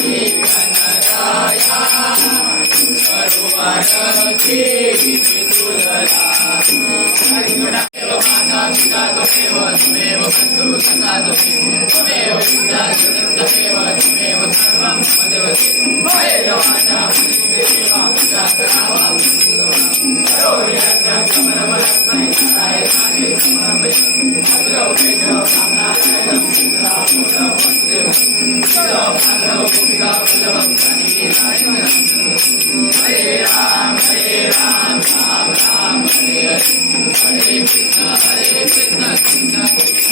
Mix. Hey! Hare Ram, Ram Ram Hare Hare, Hare Krishna, Hare Krishna, Krishna Krishna.